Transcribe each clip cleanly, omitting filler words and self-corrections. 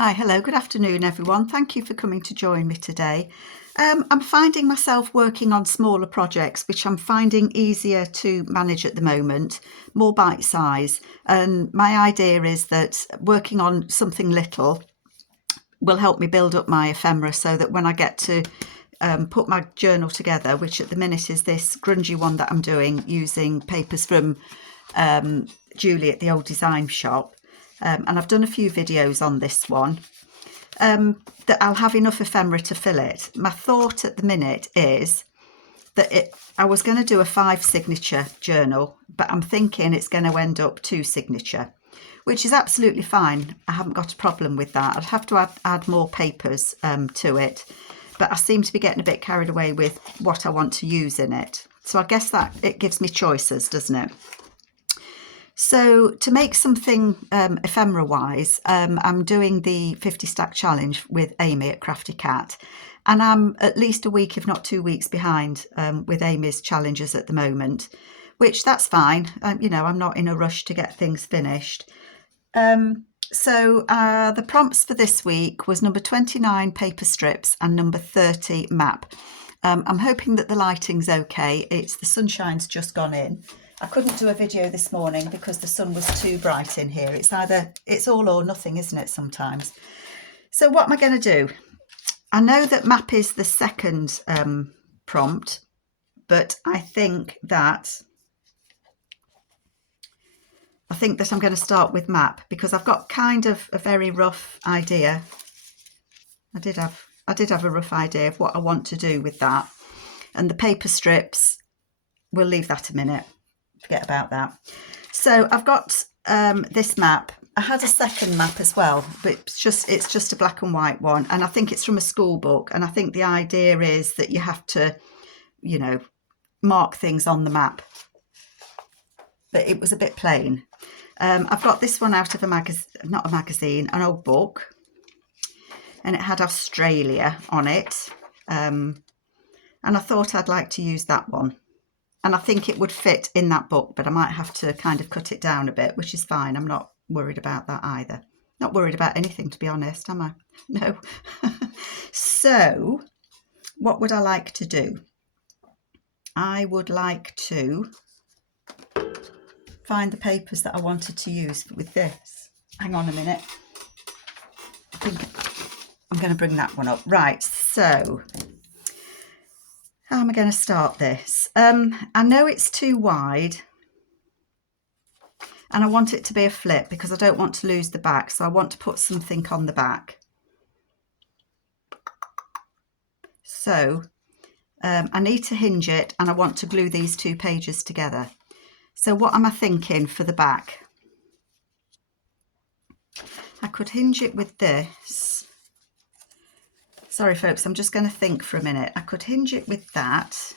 Hi, hello, good afternoon everyone. Thank you for coming to join me today. I'm finding myself working on smaller projects, which I'm finding easier to manage at the moment, more bite size. And my idea is that working on something little will help me build up my ephemera so that when I get to put my journal together, which at the minute is this grungy one that I'm doing using papers from Julie at the Old Design Shop, and I've done a few videos on this one, that I'll have enough ephemera to fill it. My thought at the minute is that I was going to do a 5 signature journal, but I'm thinking it's going to end up 2 signature, which is absolutely fine. I haven't got a problem with that. I'd have to add more papers to it, but I seem to be getting a bit carried away with what I want to use in it. So I guess that it gives me choices, doesn't it? So to make something ephemera wise, I'm doing the 50 stack challenge with Amy at Crafty Cat, and I'm at least a week, if not 2 weeks behind with Amy's challenges at the moment, which that's fine. You know, I'm not in a rush to get things finished. So the prompts for this week was number 29 paper strips and number 30 map. I'm hoping that the lighting's okay. The sunshine's just gone in. I couldn't do a video this morning because the sun was too bright in here. It's all or nothing, isn't it, sometimes? So what am I going to do? I know that map is the second prompt, but I think that I'm going to start with map because I've got kind of a very rough idea. I did have a rough idea of what I want to do with that. And the paper strips, we'll leave that a minute. Forget about that. So I've got this map. I had a second map as well, but it's just a black and white one, and I think it's from a school book, and I think the idea is that you have to, you know, mark things on the map, but it was a bit plain. I've got this one out of an old book, and it had Australia on it, and I thought I'd like to use that one. And I think it would fit in that book, but I might have to kind of cut it down a bit, which is fine. I'm not worried about that either. Not worried about anything, to be honest, am I? No. So what would I like to do? I would like to find the papers that I wanted to use with this. Hang on a minute. I think I'm going to bring that one up. Right, so how am I going to start this? I know it's too wide and I want it to be a flip because I don't want to lose the back. So I want to put something on the back. So I need to hinge it and I want to glue these 2 pages together. So what am I thinking for the back? I could hinge it with this. Sorry folks, I'm just going to think for a minute. I could hinge it with that,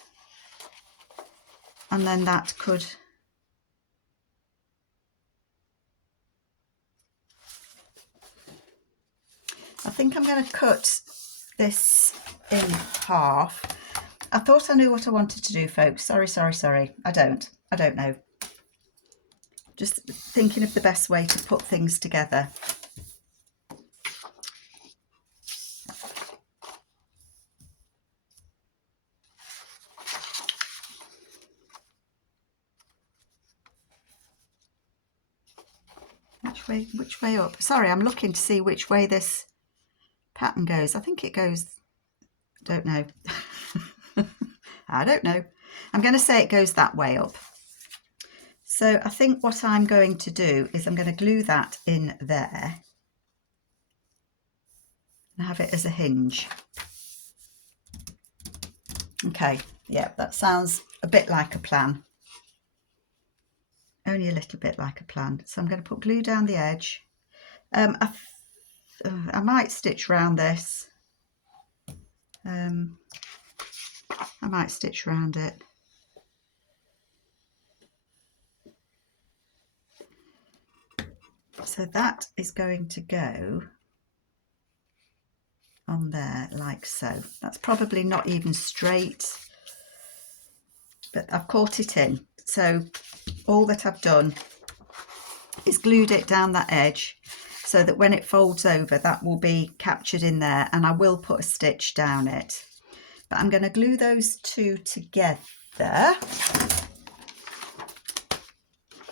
and then that could, I think I'm going to cut this in half. I thought I knew what I wanted to do, folks. Sorry. I don't know. Just thinking of the best way to put things together. Which way up? Sorry, I'm looking to see which way this pattern goes. I think it goes, don't know. I don't know. I'm going to say it goes that way up. So I think what I'm going to do is I'm going to glue that in there and have it as a hinge. Okay, yeah, that sounds a bit like a plan. Only a little bit like a plan. So I'm going to put glue down the edge. I might stitch round this. I might stitch round it. So that is going to go on there like so. That's probably not even straight, but I've caught it in. So all that I've done is glued it down that edge. so that when it folds over, that will be captured in there, and I will put a stitch down it. But I'm going to glue those two together.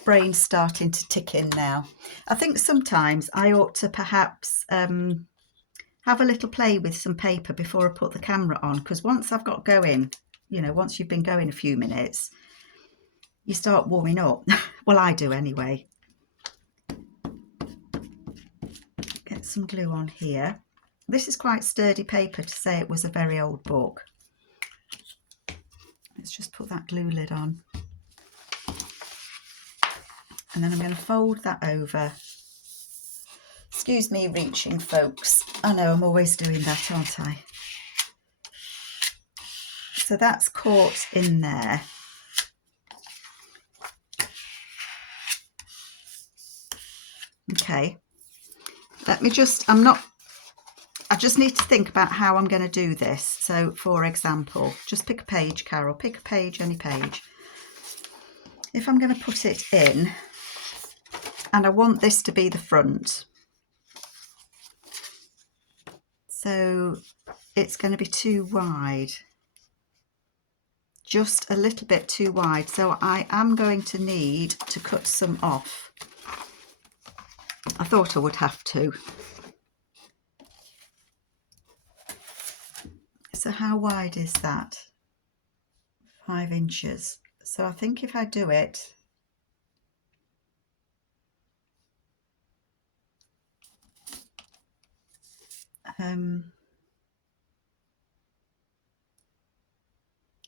Brain's starting to tick in now. I think sometimes I ought to perhaps have a little play with some paper before I put the camera on, because once I've got going, you know, once you've been going a few minutes, you start warming up. Well, I do anyway. Get some glue on here. This is quite sturdy paper to say it was a very old book. Let's just put that glue lid on. And then I'm going to fold that over. Excuse me reaching, folks. I know I'm always doing that, aren't I? So that's caught in there. Okay. Let me just, I just need to think about how I'm going to do this. So, for example, just pick a page, Carol. Pick a page, any page. If I'm going to put it in, and I want this to be the front, so it's going to be too wide. Just a little bit too wide. So I am going to need to cut some off. I thought I would have to. So how wide is that? 5 inches. So I think if I do it,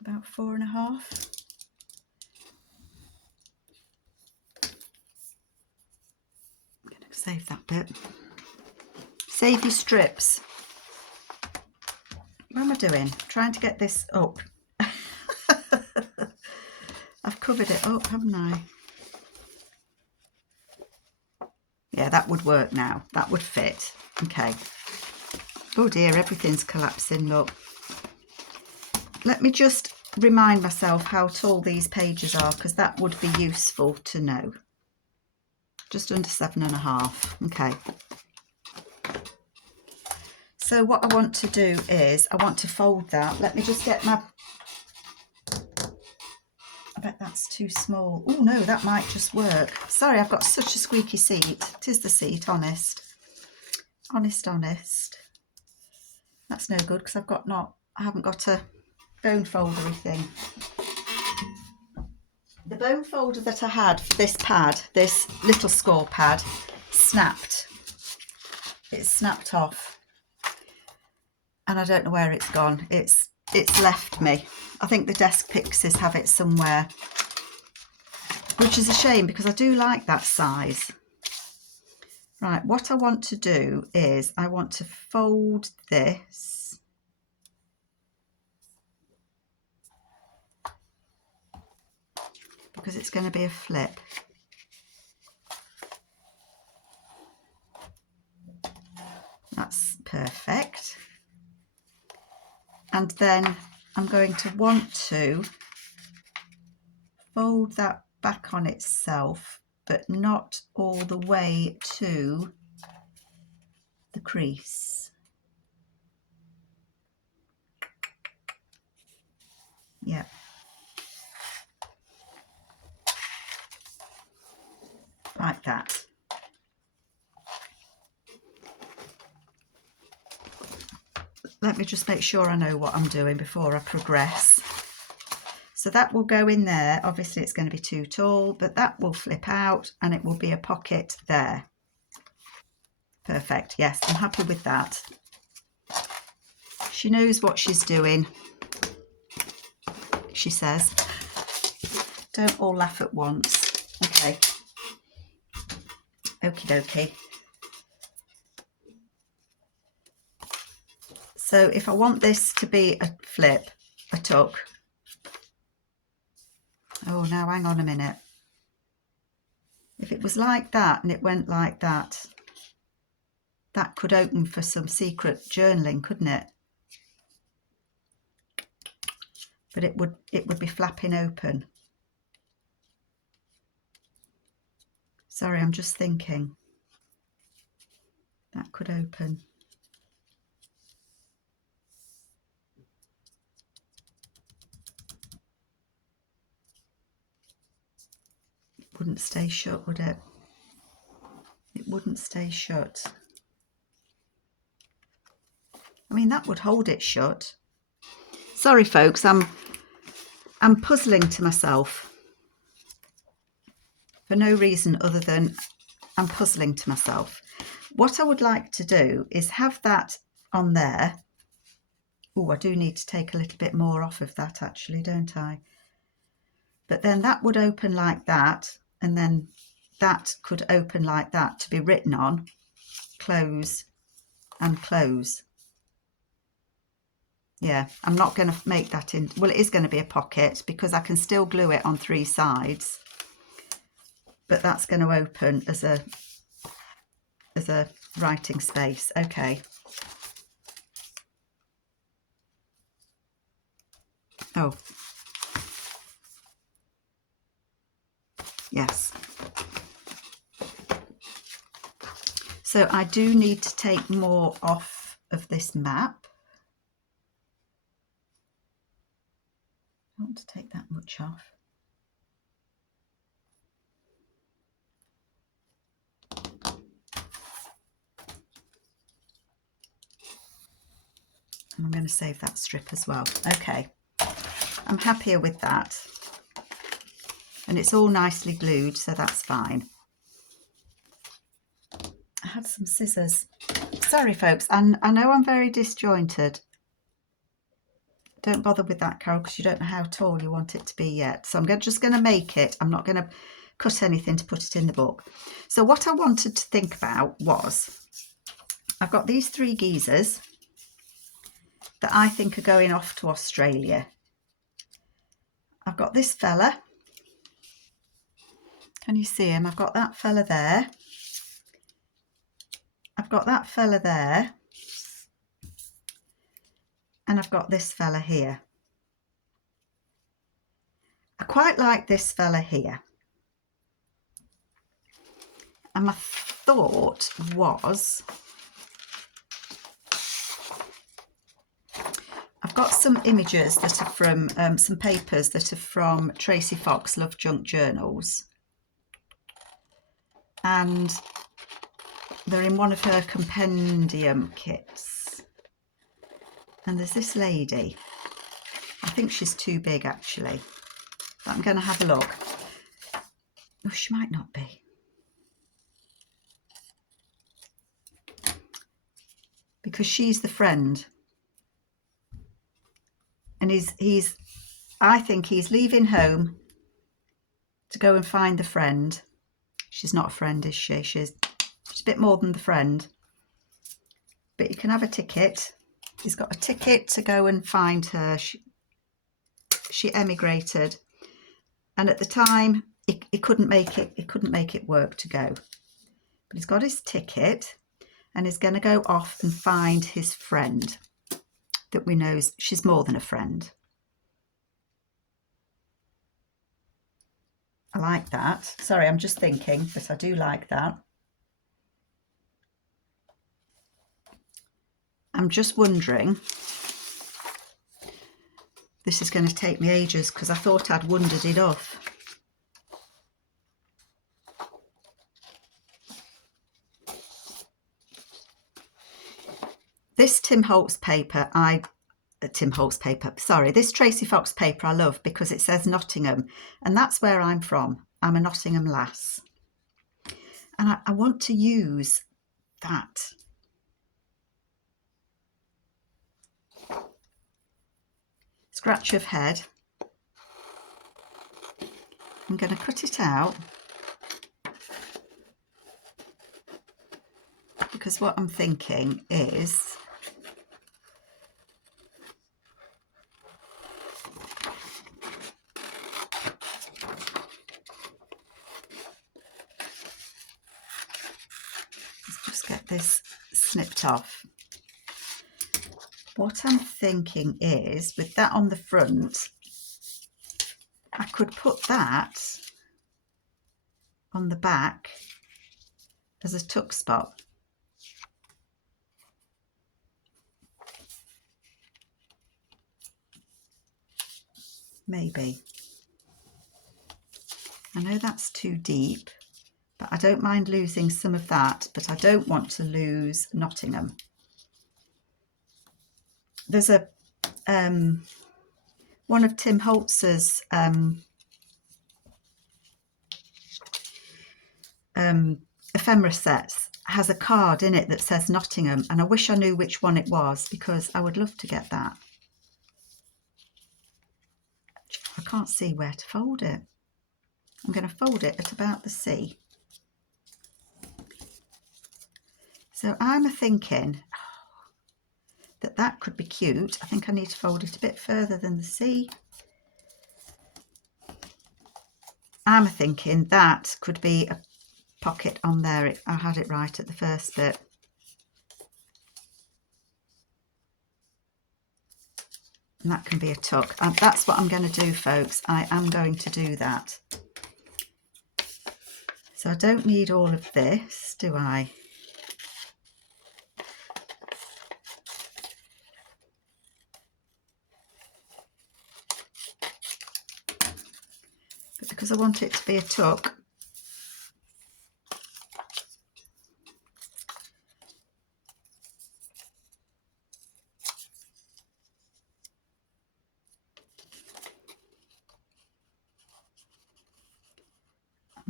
about 4.5. I'm going to save that bit. Save your strips. What am I doing? Trying to get this up. I've covered it up, haven't I? Yeah, that would work now. That would fit. Okay. Oh dear, everything's collapsing, look. Let me just remind myself how tall these pages are, because that would be useful to know. Just under 7.5. Okay. So what I want to do is, I want to fold that. Let me just get my... I bet that's too small. Oh no, that might just work. Sorry, I've got such a squeaky seat. It is the seat, honest. Honest. That's no good, because I haven't got a bone foldery thing. The bone folder that I had for this pad, this little score pad, snapped. It's snapped off. And I don't know where it's gone. It's left me. I think the desk pixies have it somewhere, which is a shame because I do like that size. Right, what I want to do is I want to fold this because it's going to be a flip. That's perfect. And then I'm going to want to fold that back on itself, but not all the way to the crease. Yeah. Like that. Let me just make sure I know what I'm doing before I progress. So that will go in there. Obviously it's going to be too tall, but that will flip out and it will be a pocket there. Perfect. Yes, I'm happy with that. She knows what she's doing, she says. Don't all laugh at once. Okay. Okie dokie. So if I want this to be a flip, a tuck. Oh, now hang on a minute. If it was like that and it went like that, that could open for some secret journaling, couldn't it? But it would be flapping open. Sorry, I'm just thinking. That could open. It wouldn't stay shut, would it? It wouldn't stay shut. I mean, that would hold it shut. Sorry, folks, I'm puzzling to myself for no reason other than I'm puzzling to myself. What I would like to do is have that on there. Oh, I do need to take a little bit more off of that actually, don't I? But then that would open like that, and then that could open like that to be written on, close and close. Yeah, I'm not going to make that in, well, it is going to be a pocket because I can still glue it on 3 sides, but that's going to open as a writing space. Okay. Oh, yes. So I do need to take more off of this map. I don't want to take that much off. And I'm going to save that strip as well. Okay, I'm happier with that. And it's all nicely glued, so that's fine. I had some scissors. Sorry, folks, and I know I'm very disjointed. Don't bother with that, Carol, because you don't know how tall you want it to be yet. So I'm just going to make it. I'm not going to cut anything to put it in the book. So what I wanted to think about was, I've got these 3 geezers that I think are going off to Australia. I've got this fella. Can you see him? I've got that fella there. I've got that fella there. And I've got this fella here. I quite like this fella here. And my thought was, I've got some images that are from, some papers that are from Tracy Fox Love Junk Journals. And they're in one of her compendium kits. And there's this lady. I think she's too big actually. But I'm going to have a look. Oh, she might not be. Because she's the friend. And I think he's leaving home to go and find the friend. She's not a friend, is she? She's a bit more than the friend. But you can have a ticket. He's got a ticket to go and find her. She emigrated. And at the time, he couldn't make it work to go. But he's got his ticket and he's going to go off and find his friend that we know she's more than a friend. I like that. Sorry, I'm just thinking, but I do like that. I'm just wondering, this is going to take me ages because I thought I'd wondered it off. This Tim Holtz paper, this Tracy Fox paper I love because it says Nottingham, and that's where I'm from. I'm a Nottingham lass. And I want to use that. Scratch of head. I'm going to cut it out because what I'm thinking is let's just get this snipped off. What I'm thinking is, with that on the front, I could put that on the back as a tuck spot. maybe. I know that's too deep, but I don't mind losing some of that, but I don't want to lose Nottingham. There's a one of Tim Holtz's ephemera sets has a card in it that says Nottingham, and I wish I knew which one it was because I would love to get that. I can't see where to fold it. I'm going to fold it at about the C. So I'm thinking that that could be cute. I think I need to fold it a bit further than the C. I'm thinking that could be a pocket on there. I had it right at the first bit. And that can be a tuck. That's what I'm going to do, folks. I am going to do that. So I don't need all of this, do I? But because I want it to be a tuck,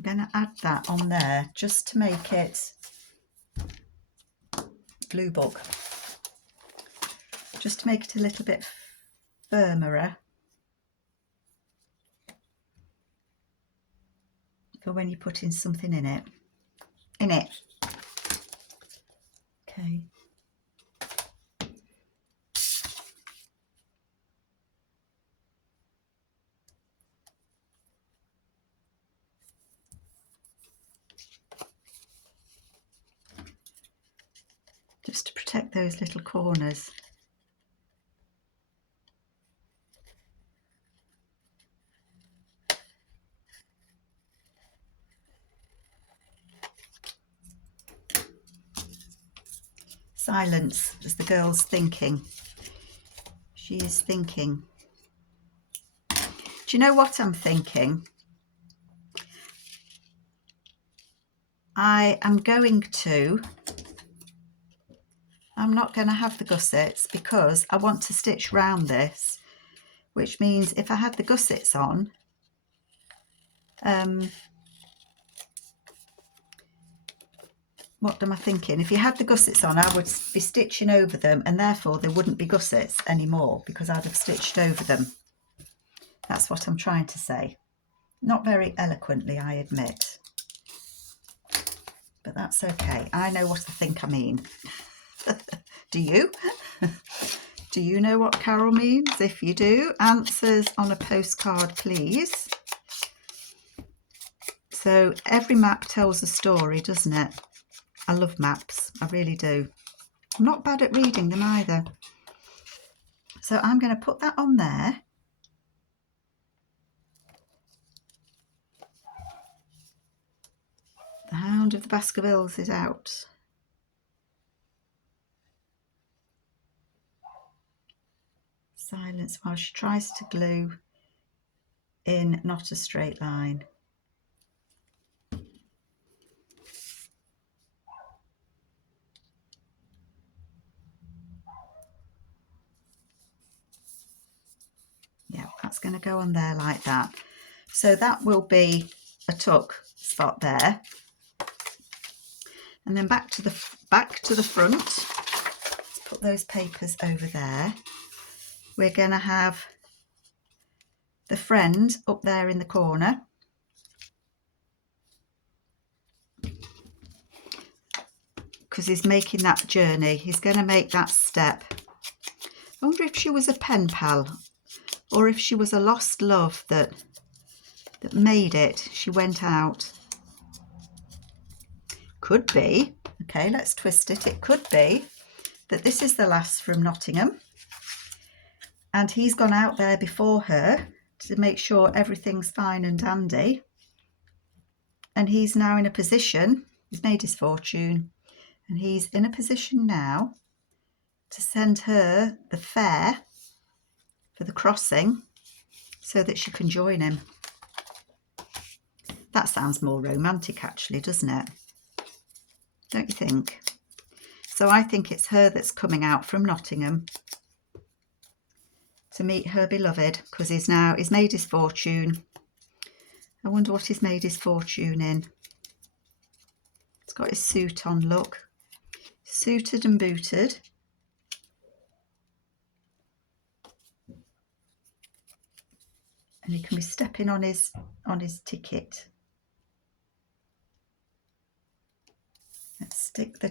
I'm going to add that on there just to make it blue book, just to make it a little bit firmer for when you're putting something in it. Okay. Just to protect those little corners. Silence, as the girl's thinking. She is thinking. Do you know what I'm thinking? I'm not going to have the gussets because I want to stitch round this, which means if I had the gussets on, what am I thinking? If you had the gussets on, I would be stitching over them, and therefore there wouldn't be gussets anymore because I'd have stitched over them. That's what I'm trying to say. Not very eloquently, I admit. But that's okay. I know what I think I mean. Do you? Do you know what Carol means? If you do, answers on a postcard, please. So every map tells a story, doesn't it? I love maps. I really do. I'm not bad at reading them either. So I'm going to put that on there. The Hound of the Baskervilles is out. Silence while she tries to glue in not a straight line. Yeah, that's going to go on there like that. So that will be a tuck spot there. And then back to the front. Let's put those papers over there. We're going to have the friend up there in the corner. Because he's making that journey. He's going to make that step. I wonder if she was a pen pal or if she was a lost love that made it. She went out. Could be. Okay, let's twist it. It could be that this is the lass from Nottingham and he's gone out there before her to make sure everything's fine and dandy. And he's now in a position, he's made his fortune, and he's in a position now to send her the fare for the crossing so that she can join him. That sounds more romantic actually, doesn't it? Don't you think? So I think it's her that's coming out from Nottingham to meet her beloved, because he's made his fortune. I wonder what he's made his fortune in. He's got his suit on, look. Suited and booted. And he can be stepping on his ticket. Let's stick the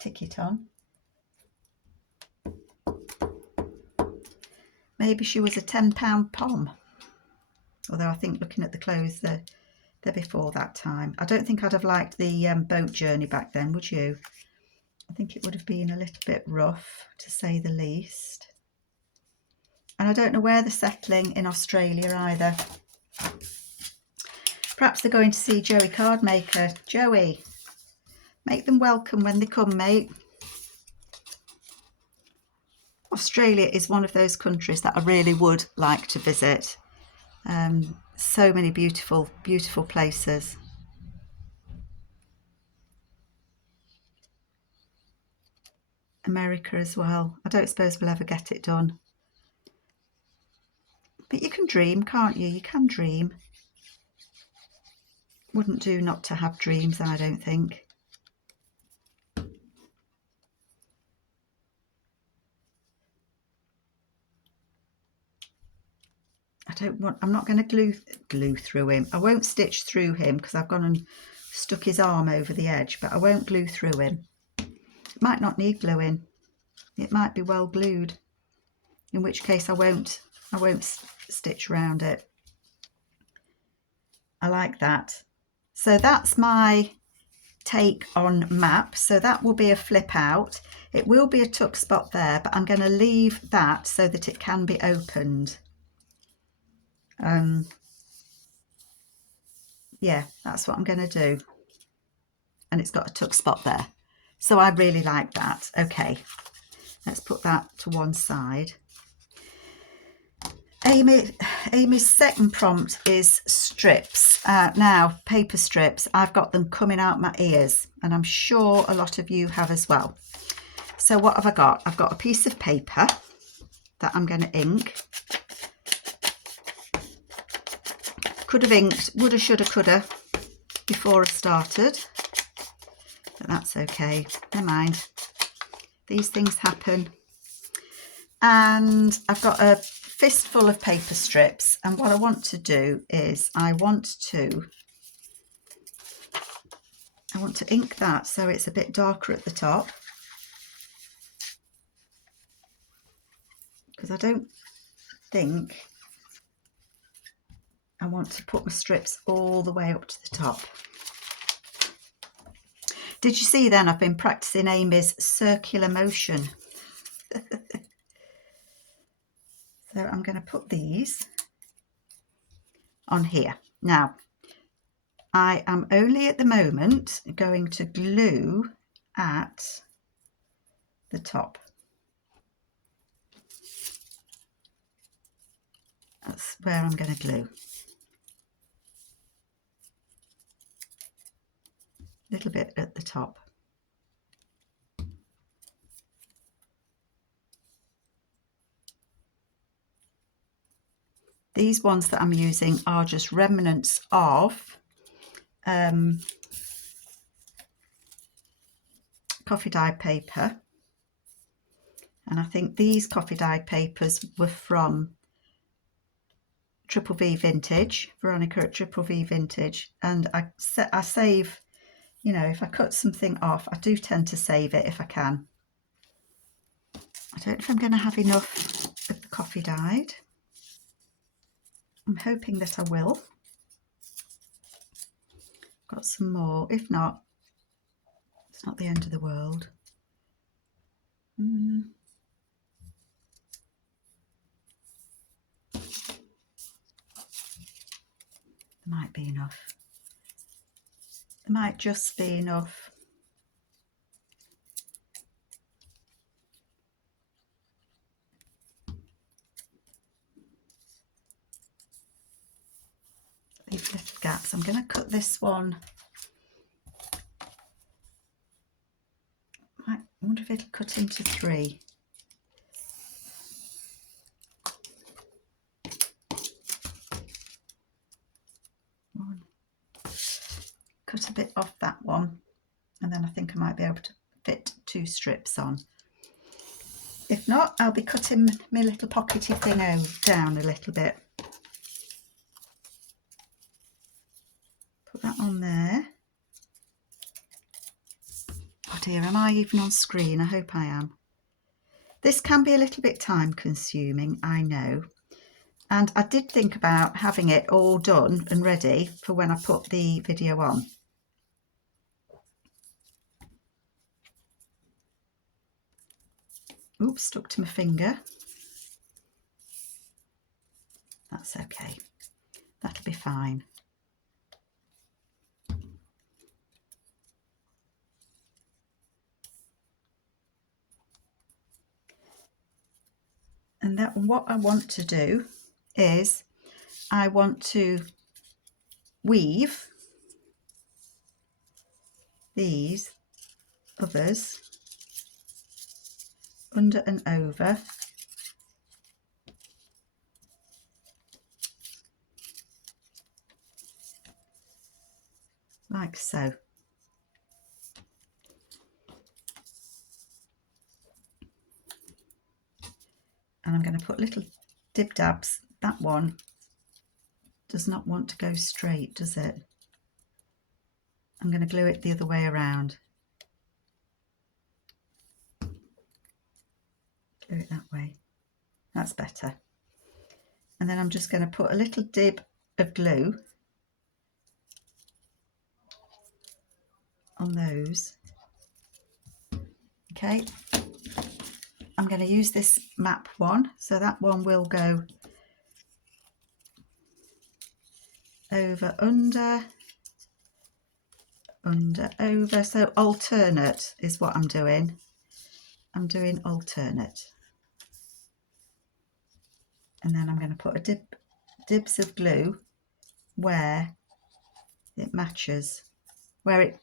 ticket on. Maybe she was a £10 pom. Although I think looking at the clothes, they're before that time. I don't think I'd have liked the boat journey back then, would you? I think it would have been a little bit rough, to say the least. And I don't know where they're settling in Australia either. Perhaps they're going to see Joey Cardmaker. Joey, make them welcome when they come, mate. Australia is one of those countries that I really would like to visit. So many beautiful, beautiful places. America as well. I don't suppose we'll ever get it done. But you can dream, can't you? You can dream. Wouldn't do not to have dreams, I don't think. I'm not going to glue through him. I won't stitch through him because I've gone and stuck his arm over the edge, but I won't glue through him. It might not need gluing. It might be well glued, in which case I won't stitch around it. I like that. So that's my take on map. So that will be a flip out. It will be a tuck spot there, but I'm going to leave that so that it can be opened. Yeah, that's what I'm going to do. And it's got a tuck spot there. So I really like that. Okay, let's put that to one side. Amy's second prompt is strips. Now, paper strips, I've got them coming out my ears, and I'm sure a lot of you have as well. So what have I got? I've got a piece of paper that I'm going to ink. Could have inked, woulda, shoulda, coulda, before I started, but that's okay, never mind. These things happen. And I've got a fistful of paper strips, and what I want to do is I want to ink that so it's a bit darker at the top, because I don't think I want to put my strips all the way up to the top. Did you see then I've been practicing Amy's circular motion? So I'm going to put these on here. Now, I am only at the moment going to glue at the top. That's where I'm going to glue. A little bit at the top. These ones that I'm using are just remnants of coffee dyed paper, and I think these coffee dyed papers were from Triple V Vintage, Veronica at Triple V Vintage, and I save, you know, if I cut something off, I do tend to save it if I can. I don't know if I'm going to have enough of the coffee dyed. I'm hoping that I will. Got some more. If not, it's not the end of the world. There might be enough. There might just be enough. gaps. I'm going to cut this one. I wonder if it'll cut into 3. Cut a bit off that one, and then I think I might be able to fit 2 strips on. If not, I'll be cutting my little pockety thing down a little bit. Put that on there. Oh dear, am I even on screen? I hope I am. This can be a little bit time consuming, I know. And I did think about having it all done and ready for when I put the video on. Oops, stuck to my finger. That's okay. That'll be fine. And that what I want to do is I want to weave these others under and over like so. And I'm going to put little dib dabs. That one does not want to go straight, does it? I'm going to glue it the other way around. Glue it that way. That's better. And then I'm just going to put a little dib of glue on those. Okay. I'm going to use this map one, so that one will go over, under, over. So alternate is what I'm doing. I'm doing alternate. And then I'm going to put a dibs of glue where it matches, where it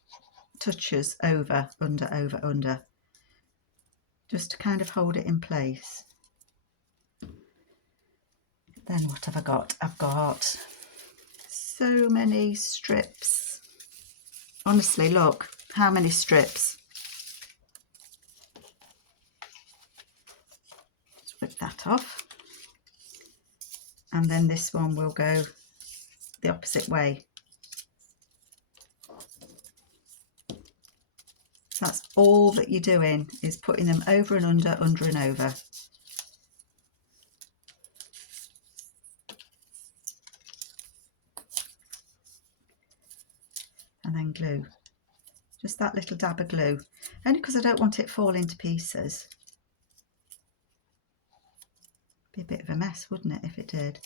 touches over, under, just to kind of hold it in place. Then what have I got? I've got so many strips. Honestly, look how many strips. Let's rip that off. And then this one will go the opposite way. That's all that you're doing, is putting them over and under and over. And then glue. Just that little dab of glue. Only because I don't want it falling to pieces. Be a bit of a mess, wouldn't it, if it did?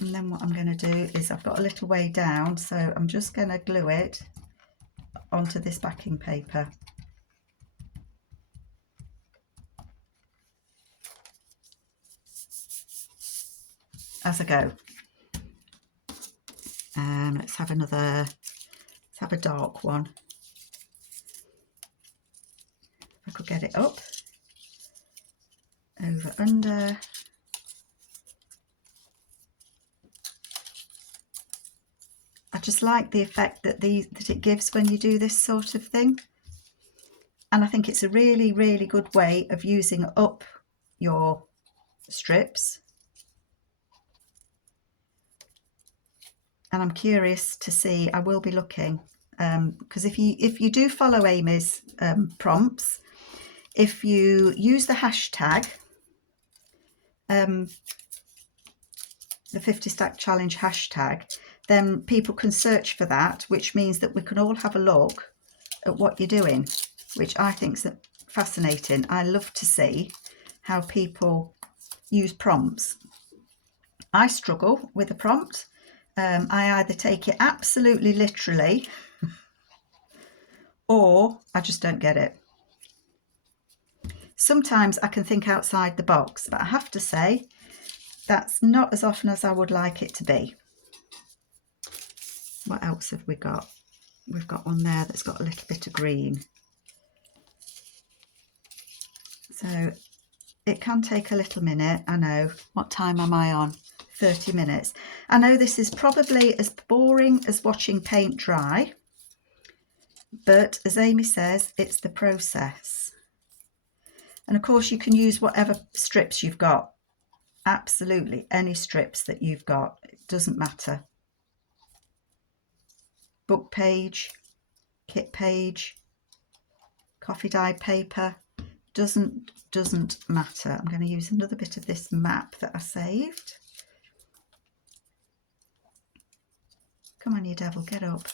And then what I'm going to do is, I've got a little way down, so I'm just going to glue it onto this backing paper. As I go. Let's have another, let's have a dark one. If I could get it up, over, under. I just like the effect that it gives when you do this sort of thing. And I think it's a really, really good way of using up your strips. And I'm curious to see, I will be looking, because if you do follow Amy's prompts, if you use the hashtag, the 50 Stack Challenge hashtag, then people can search for that, which means that we can all have a look at what you're doing, which I think is fascinating. I love to see how people use prompts. I struggle with a prompt. I either take it absolutely literally or I just don't get it. Sometimes I can think outside the box, but I have to say that's not as often as I would like it to be. What else have we got? We've got one there that's got a little bit of green. So it can take a little minute, I know. What time am I on? 30 minutes. I know this is probably as boring as watching paint dry, but as Amy says, it's the process. And of course you can use whatever strips you've got. Absolutely any strips that you've got. It doesn't matter. Book page, kit page, coffee dyed paper. Doesn't matter. I'm going to use another bit of this map that I saved. Come on, you devil, get up.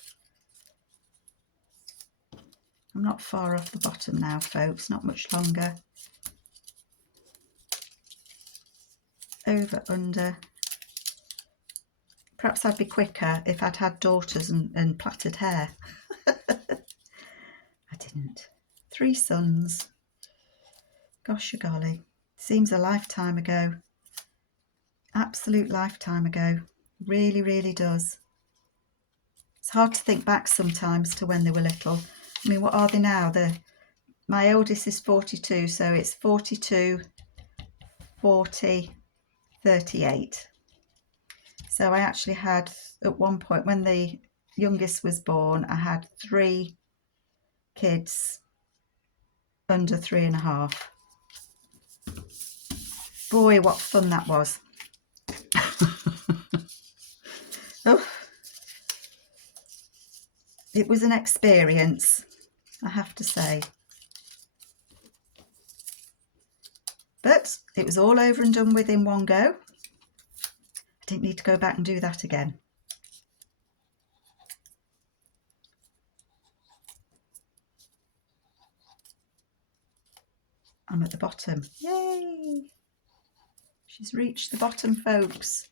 I'm not far off the bottom now, folks, not much longer. Over, under. Perhaps I'd be quicker if I'd had daughters and plaited hair. I didn't. 3 sons. Gosh, golly. Seems a lifetime ago. Absolute lifetime ago. Really, really does. It's hard to think back sometimes to when they were little. I mean, what are they now? My oldest is 42, so it's 42, 40, 38. So I actually had, at one point, when the youngest was born, I had 3 kids under 3.5. Boy, what fun that was. Oh, it was an experience, I have to say. But it was all over and done with in one go. I didn't need to go back and do that again. I'm at the bottom. Yay! She's reached the bottom, folks.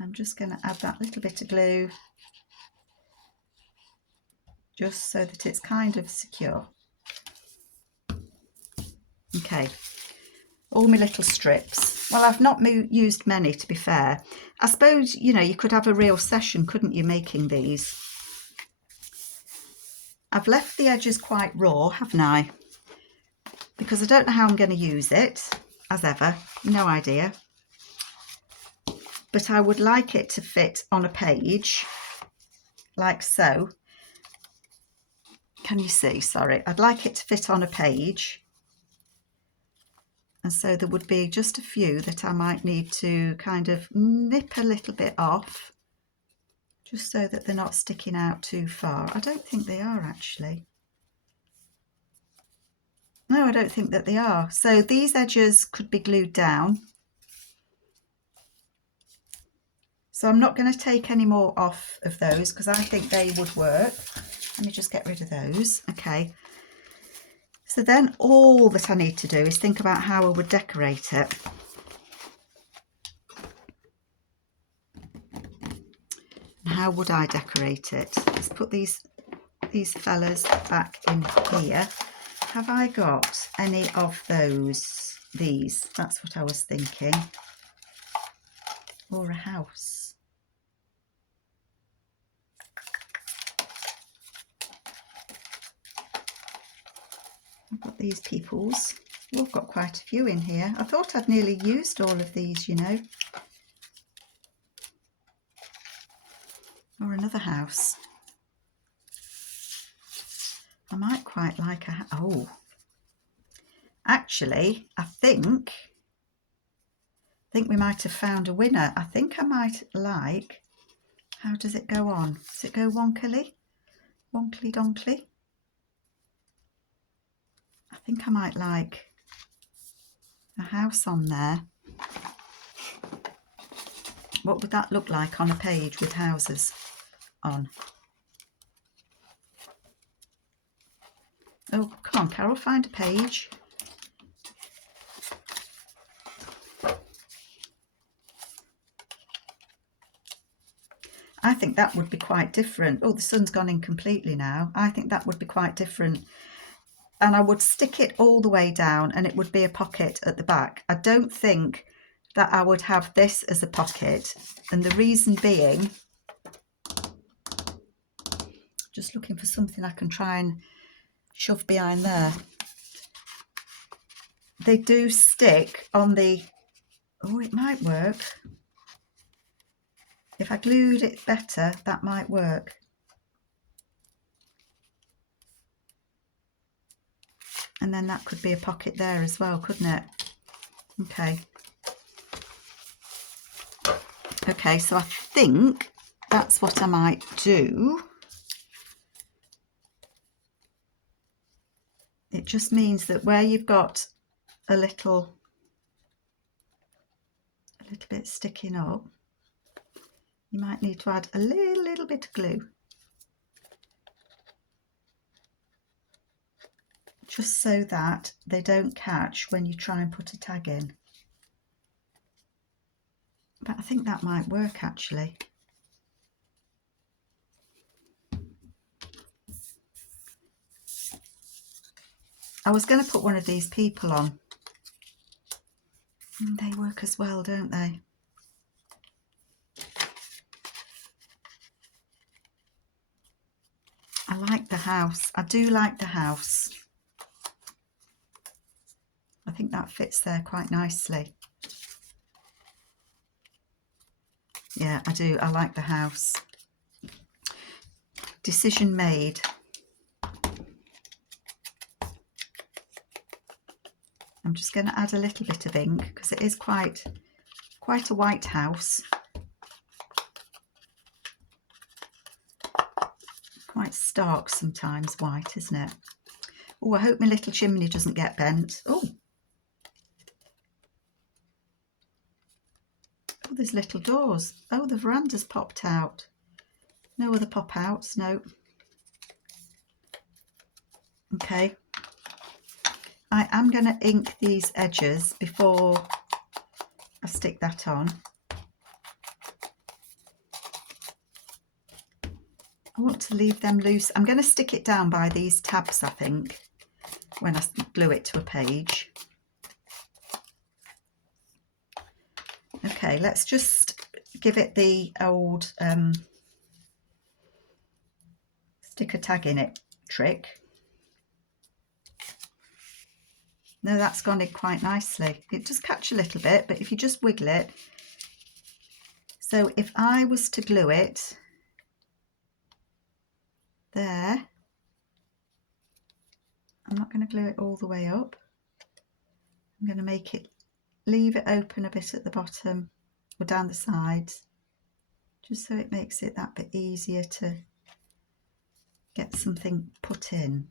I'm just going to add that little bit of glue just so that it's kind of secure. Okay, all my little strips. Well, I've not used many, to be fair. I suppose, you know, you could have a real session, couldn't you, making these? I've left the edges quite raw, haven't I? Because I don't know how I'm going to use it, as ever. No idea. But I would like it to fit on a page, like so. Can you see? Sorry. I'd like it to fit on a page. And so there would be just a few that I might need to kind of nip a little bit off, just so that they're not sticking out too far. I don't think they are, actually. No, I don't think that they are. So these edges could be glued down. So I'm not going to take any more off of those because I think they would work. Let me just get rid of those. Okay. So then all that I need to do is think about how I would decorate it. And how would I decorate it? Let's put these fellas back in here. Have I got any of those? These. That's what I was thinking. Or a house. I've got these peoples. We've got quite a few in here. I thought I'd nearly used all of these, you know. Or another house. I might quite like a... Oh. Actually, I think we might have found a winner. I think I might like... How does it go on? Does it go wonkily? Wonkly donkly? I think I might like a house on there. What would that look like on a page with houses on? Oh, come on, Carol, find a page. I think that would be quite different. Oh, the sun's gone in completely now. I think that would be quite different. And I would stick it all the way down and it would be a pocket at the back. I don't think that I would have this as a pocket, and the reason being, just looking for something I can try and shove behind there. They do stick on the, oh, it might work. If I glued it better, that might work. And then that could be a pocket there as well, couldn't it? Okay. Okay, so I think that's what I might do. It just means that where you've got a little bit sticking up, you might need to add a little bit of glue. Just so that they don't catch when you try and put a tag in. But I think that might work actually. I was going to put one of these people on. They work as well, don't they? I like the house. I do like the house. I think that fits there quite nicely. Yeah, I do. I like the house. Decision made. I'm just going to add a little bit of ink because it is quite a white house. Quite stark sometimes white, isn't it? Oh, I hope my little chimney doesn't get bent. Oh, there's little doors. Oh, the veranda's popped out. No other pop outs, no. Okay. I am going to ink these edges before I stick that on. I want to leave them loose. I'm going to stick it down by these tabs, I think, when I glue it to a page. Okay, let's just give it the old stick a tag in it trick. No, that's gone in quite nicely. It does catch a little bit, but if you just wiggle it. So if I was to glue it there, I'm not going to glue it all the way up. I'm going to make it, leave it open a bit at the bottom or down the sides, just so it makes it that bit easier to get something put in.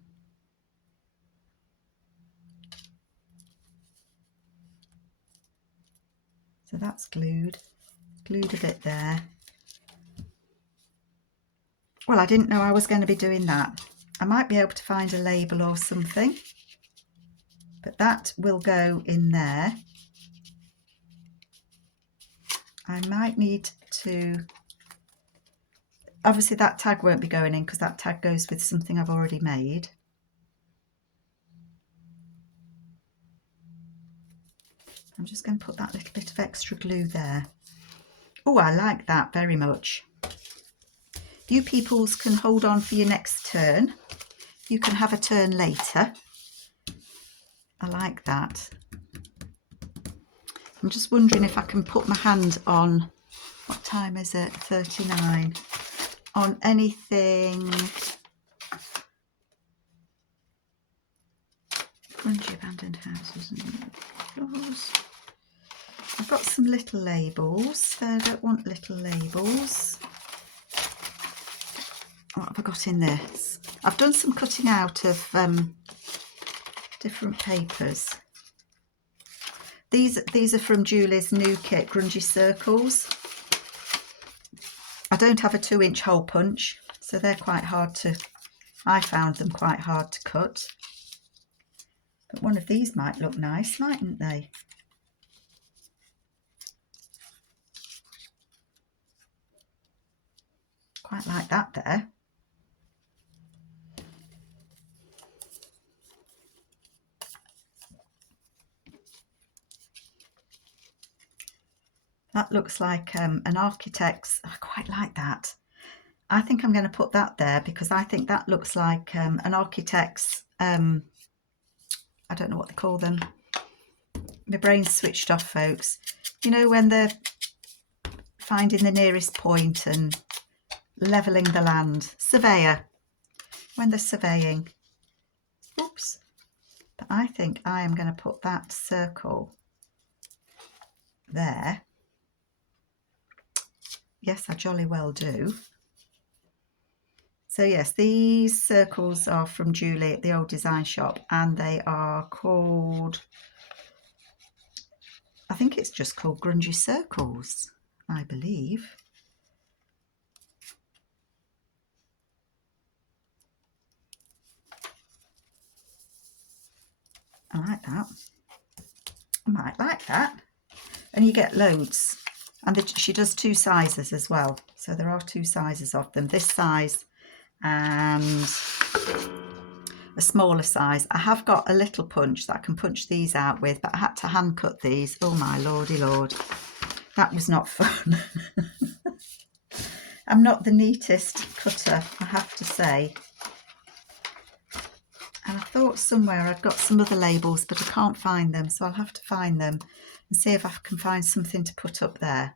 So that's glued a bit there. Well, I didn't know I was going to be doing that. I might be able to find a label or something, but that will go in there. I might need to, obviously that tag won't be going in because that tag goes with something I've already made. I'm just going to put that little bit of extra glue there. Oh, I like that very much. You peoples can hold on for your next turn. You can have a turn later. I like that. I'm just wondering if I can put my hand on, what time is it? 39. On anything. Grungy abandoned houses and floors. I've got some little labels. I don't want little labels. What have I got in this? I've done some cutting out of different papers. These are from Julie's new kit, Grungy Circles. I don't have a 2-inch hole punch, so they're quite hard to, I found them quite hard to cut. But one of these might look nice, mightn't they? Quite like that there. That looks like an architect's. I quite like that. I think I'm going to put that there because I think that looks like an architect's, I don't know what they call them. My brain's switched off, folks. You know, when they're finding the nearest point and levelling the land. Surveyor. When they're surveying. Oops. But I think I am going to put that circle there. Yes, I jolly well do. So yes, these circles are from Julie at the Old Design Shop, and they are called, I think it's just called Grungy Circles, I believe. I like that. I might like that. And you get loads. And she does 2 sizes as well. So there are 2 sizes of them. This size and a smaller size. I have got a little punch that I can punch these out with, but I had to hand cut these. Oh my lordy lord. That was not fun. I'm not the neatest cutter, I have to say. And I thought somewhere I'd got some other labels, but I can't find them. So I'll have to find them and see if I can find something to put up there.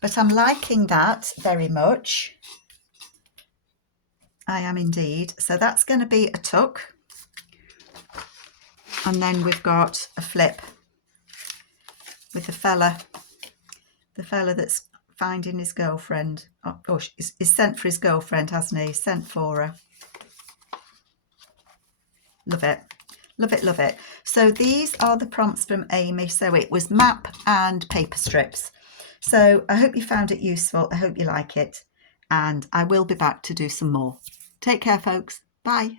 But I'm liking that very much. I am indeed. So that's going to be a tuck. And then we've got a flip with the fella that's finding his girlfriend. Oh, he's sent for his girlfriend, hasn't he? Sent for her. Love it. Love it, love it. So these are the prompts from Amy. So it was map and paper strips. So I hope you found it useful. I hope you like it. And I will be back to do some more. Take care, folks. Bye.